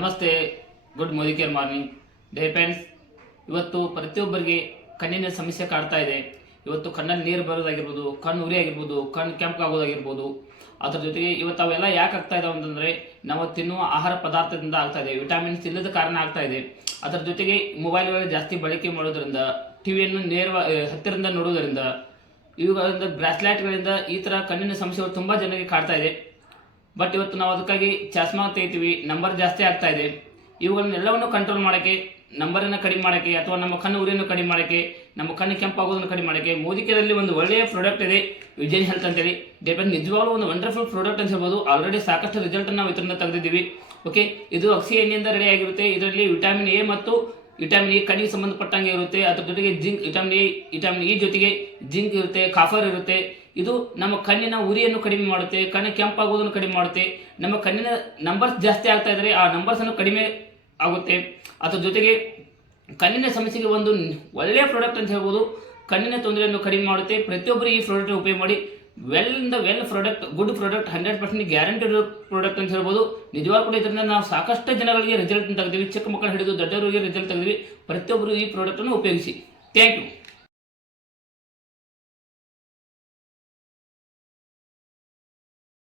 ನಮಸ್ತೆ, good Modi care morning. Day friends ಇವತ್ತು ಪ್ರತಿಯೊಬ್ಬರಿಗೆ ಕಣ್ಣಿನ ಸಮಸ್ಯೆ ಕಾಡ್ತಾ ಇದೆ. ಇವತ್ತು ಕಣ್ಣಲ್ಲಿ ನೀರು ಬರೋದಾಗಿರ್ಬೋದು, ಕಣ್ಣು ಉರಿ ಆಗಿರ್ಬೋದು, ಕಣ್ಣು ಕೆಂಪಾಗೋದಾಗಿರ್ಬೋದು. ಅದ್ರ ಜೊತೆಗೆ ಇವತ್ತು ಅವೆಲ್ಲ ಯಾಕೆ ಆಗ್ತಾ ಇದಾವೆ ಅಂತಂದರೆ, ನಾವು ತಿನ್ನುವ ಆಹಾರ ಪದಾರ್ಥದಿಂದ ಆಗ್ತಾ ಇದೆ. ವಿಟಮಿನ್ಸ್ ಇಲ್ಲದ ಕಾರಣ ಆಗ್ತಾ ಇದೆ. ಅದರ ಜೊತೆಗೆ ಮೊಬೈಲ್ಗಳು ಜಾಸ್ತಿ ಬಳಕೆ ಮಾಡೋದ್ರಿಂದ ಟಿವಿಯನ್ನು ನೇರ ಹತ್ತಿರದಿಂದ ನೋಡೋದರಿಂದ, ಇವುಗಳಿಂದ, ಬ್ರಾಸ್ಲೈಟ್ಗಳಿಂದ ಈ ಥರ ಕಣ್ಣಿನ ಸಮಸ್ಯೆಗಳು ತುಂಬ ಜನರಿಗೆ ಕಾಡ್ತಾ ಇದೆ. ಬಟ್ ಇವತ್ತು ನಾವು ಅದಕ್ಕಾಗಿ ಚಸ್ಮಾ ತೆಗಿತೀವಿ ನಂಬರ್ ಜಾಸ್ತಿ ಆಗ್ತಾ ಇದೆ. ಇವುಗಳನ್ನೆಲ್ಲವನ್ನು ಕಂಟ್ರೋಲ್ ಮಾಡೋಕ್ಕೆ ನಂಬರನ್ನು ಕಡಿಮೆ ಮಾಡೋಕ್ಕೆ, ಅಥವಾ ನಮ್ಮ ಕಣ್ಣು ಉರಿಯನ್ನು ಕಡಿಮೆ ಮಾಡೋಕ್ಕೆ, ನಮ್ಮ ಕಣ್ಣು ಕೆಂಪಾಗೋದನ್ನು ಕಡಿಮೆ ಮಾಡೋಕ್ಕೆ ಮೋದಿಕೆದಲ್ಲಿ ಒಂದು ಒಳ್ಳೆಯ ಪ್ರಾಡಕ್ಟ್ ಇದೆ, ವಿಜಯನ್ ಹೆಲ್ತ್ ಅಂತೇಳಿ. ಡೆಪೆಂಡ್ ನಿಜವಾಗ್ಲೂ ಒಂದು ವಂಡರ್ಫುಲ್ ಪ್ರಾಡಕ್ಟ್ ಅಂತ ಹೇಳ್ಬೋದು. ಆಲ್ರೆಡಿ ಸಾಕಷ್ಟು ರಿಸಲ್ಟನ್ನು ನಾವು ಇದರಿಂದ ತೆಗೆದಿದ್ದೀವಿ. ಓಕೆ ಇದು ಅಕ್ಸಿ ಎಣ್ಣೆಯಿಂದ ರೆಡಿ ಆಗಿರುತ್ತೆ. ಇದರಲ್ಲಿ ವಿಟಮಿನ್ ಎ ಮತ್ತು ವಿಟಮಿನ್ ಇ ಕಣ್ಣಿಗೆ ಸಂಬಂಧಪಟ್ಟಂಗೆ ಇರುತ್ತೆ. ಅದ್ರ ಜೊತೆಗೆ zinc, vitamin A, vitamin E ಜೊತೆಗೆ ಜಿಂಕ್ ಇರುತ್ತೆ, ಕಾಫರ್ ಇರುತ್ತೆ. ಇದು ನಮ್ಮ ಕಣ್ಣಿನ ಉರಿಯನ್ನು ಕಡಿಮೆ ಮಾಡುತ್ತೆ, ಕಣ್ಣು ಕೆಂಪಾಗೋದನ್ನು ಕಡಿಮೆ ಮಾಡುತ್ತೆ. ನಮ್ಮ ಕಣ್ಣಿನ ನಂಬರ್ಸ್ ಜಾಸ್ತಿ ಆಗ್ತಾ ಇದ್ರೆ ಆ ನಂಬರ್ಸನ್ನು ಕಡಿಮೆ ಆಗುತ್ತೆ. ಅದ್ರ ಜೊತೆಗೆ ಕಣ್ಣಿನ ಸಮಸ್ಯೆಗೆ ಒಂದು ಒಳ್ಳೆಯ ಪ್ರಾಡಕ್ಟ್ ಅಂತ ಹೇಳ್ಬೋದು. ಕಣ್ಣಿನ ತೊಂದರೆಯನ್ನು ಕಡಿಮೆ ಮಾಡುತ್ತೆ. ಪ್ರತಿಯೊಬ್ಬರು ಈ ಪ್ರಾಡಕ್ಟ್ ಉಪಯೋಗ ಮಾಡಿ ವೆಲ್ ಇಂದ well product good product hundred percent guarantee product ಅಂತ ಹೇಳ್ಬೋದು. ನಿಜವಾಗ ಕೂಡ ಇದರಿಂದ ನಾವು ಸಾಕಷ್ಟು ಜನಗಳಿಗೆ ರಿಸಲ್ಟ್ ತೆಗೆದಿವಿ. ಚಿಕ್ಕ ಮಕ್ಕಳು ಹಿಡಿದು ದೊಡ್ಡವರಿಗೆ ರಿಸಲ್ಟ್ ತೆಗೆದಿವಿ. ಪ್ರತಿಯೊಬ್ಬರು ಈ ಪ್ರಾಡಕ್ಟನ್ನು ಉಪಯೋಗಿಸಿ. Thank you